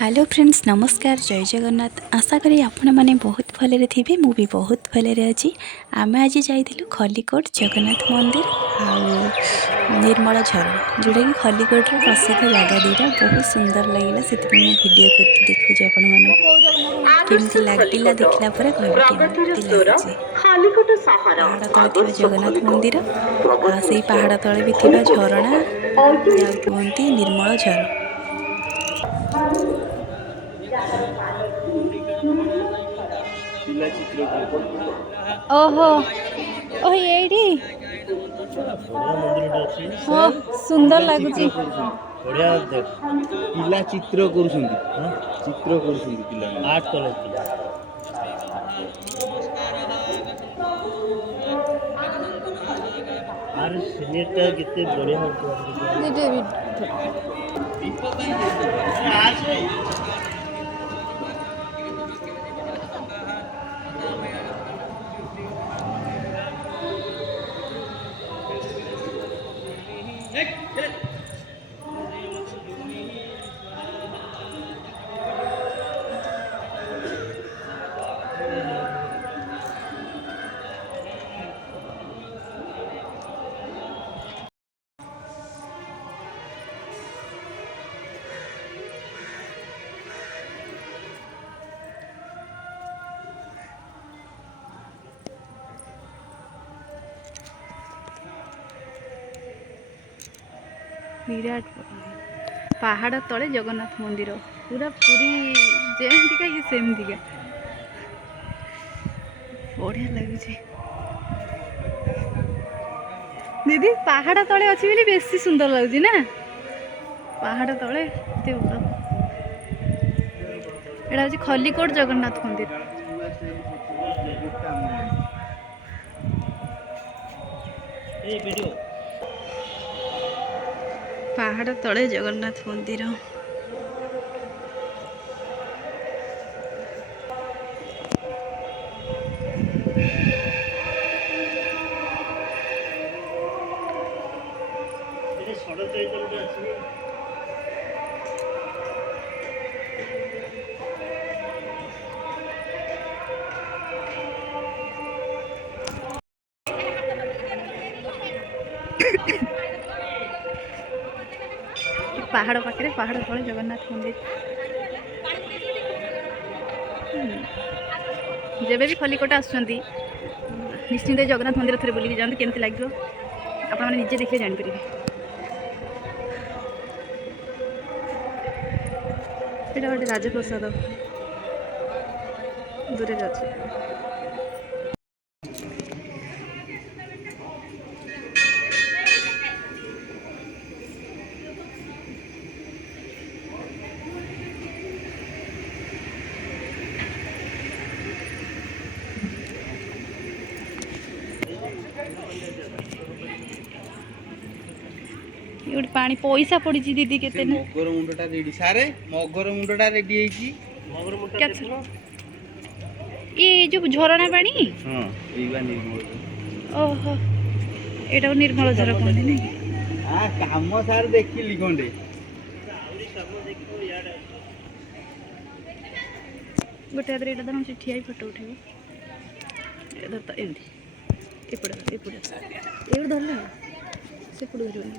Hello friends नमस्कार जय जगन्नाथ आशा करी आपण मैंने बहुत भले थे मु भी बहुत भले अच्छी आम आज जाइलु खलिकोट जगन्नाथ मंदिर निर्मल झरण जोटा कि खलिकोटर प्रसिद्ध जगह दीटा बहुत सुंदर लगे से भिड करके देखुचे आपण केमती लगला देखला केमती लगी पहाड़ तले जगन्नाथ मंदिर से पहाड़ तले भी झरणा कहते निर्मल झर। ओहो ओह ये सुंदर लगुच बढ़िया देख पिला चित्र करूछंती चित्र करूछंती पिला आर्ट कलर आर सिनेटा कितने बढ़िया विराट पहाड़ तले जगन्नाथ मंदिर पूरा पूरी जेमती ये सेमती बढ़िया लगुच दीदी पहाड़ तले अच्छी बोली बेसी सुंदर लगुच ना पहाड़ तले एटा हूँ खलिकोट जगन्नाथ मंदिर पहाड़ तले जगन्नाथ मंदिर पहाड़ पाखे पहाड़ तले जगन्नाथ मंदिर जब भी खलिकोट आसुँच निश्चिंत जगन्नाथ मंदिर थे बुलिक जाते केमती लगे आप निजे देखिए जापर ये गोटे राजप्रसाद दूर अच्छे गोटे पानी पैसा पड़ी दीदी के मगर मुंडटा रेडी सारे मगर मुंडटा रेडी है ये जो झरणा पानी हां एबा निर्मल ओहो एटा निर्मल झर कहते नहीं हां काम सार देखिली कोंडे गोटे हाथ एटा धर ठिया फोटो उठेब धर तो एमती एपटे धरले से पड़े धरनी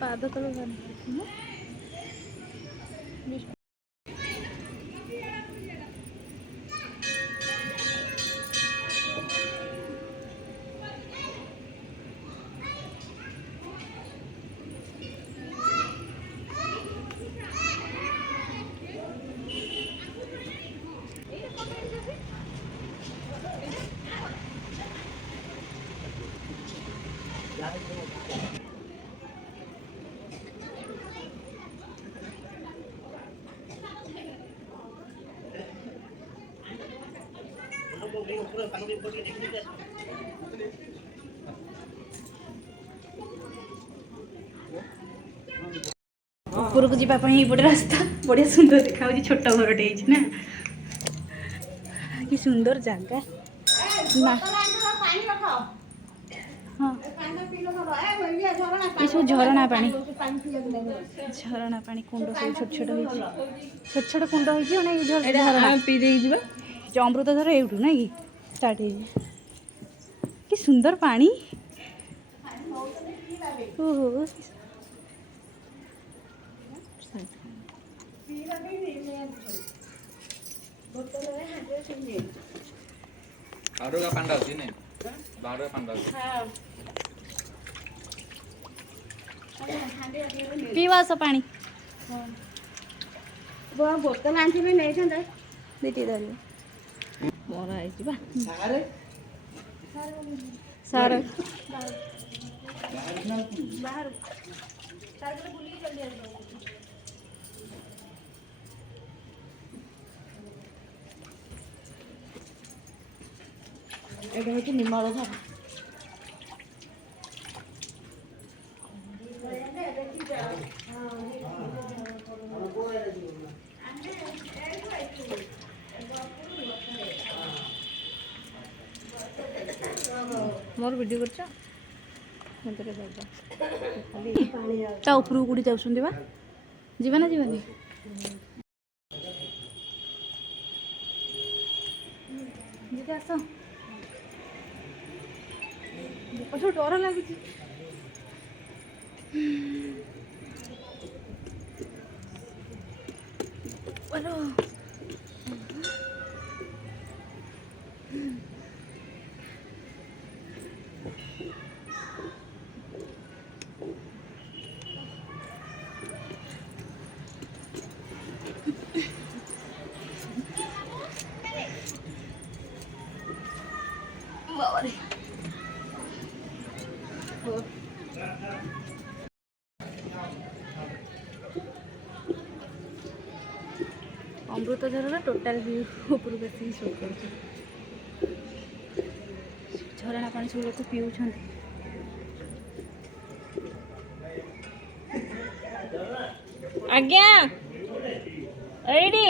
पाद तल ଉପରକୁ ଯିବା ପାଇଁ ଏଇପଟେ ରାସ୍ତା ବଢ଼ିଆ ସୁନ୍ଦର ଦେଖାଯାଉଛି। ଛୋଟ ଘରଟେ ହେଇଛି ନା, କି ସୁନ୍ଦର ଜାଗା ନା। ହଁ ଏସବୁ ଝରଣା ପାଣି, ଝରଣା ପାଣି କୁଣ୍ଡ ସବୁ ଛୋଟ ଛୋଟ ହେଇଛି, ଛୋଟ ଛୋଟ କୁଣ୍ଡ ହେଇଛି। ମାନେ ଝରଣା ପିଇ ଦେଇକି ଯିବା। ଅମୃତଧର ଏଇଠୁ ନାଇଁ କି ଷ୍ଟାର୍ଟ ହେଇଛି। କି ସୁନ୍ଦର ପାଣି। ଓହୋ ପିଇବା ଆସ ପାଣି। ବୋତଲ ଆଣିଥିବି ନେଇଥାନ୍ତେ ଦିଟି ଧରିବ। ମୋର ହେଇଯିବା ସାର ଏଇଟା ହେଉଛି ନିର୍ମଳ ଝର। ମୋର ଭିଡ଼ିଓ କରୁଛ ତା ଉପରକୁ କୋଉଠି ଯାଉଛନ୍ତି ବା? ଯିବା ନା ଯିବାନି? ଦିଦି ଆସ। ସବୁ ଡର ଲାଗୁଛି। ବାବାରେ ଅମୃତଝରର ଟୋଟାଲ ଭିଉ ଉପରକୁ ଆସିକି ଶୋ କରୁଛି। ଝରଣା ପାଣି ସବୁ ଲୋକ ପିଉଛନ୍ତି। ଆଜ୍ଞା ଏଇଠି